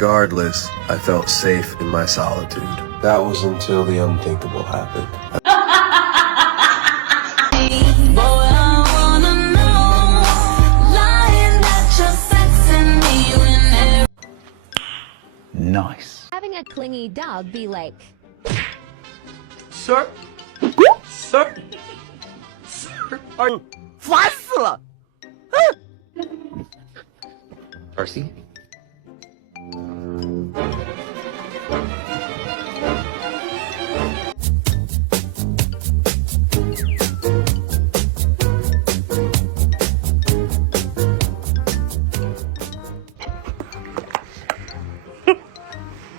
Regardless, I felt safe in my solitude. That was until the unthinkable happened. Nice. Having a clingy dog be like, Sir? Sir? Sir? Are 烦死了 Percy?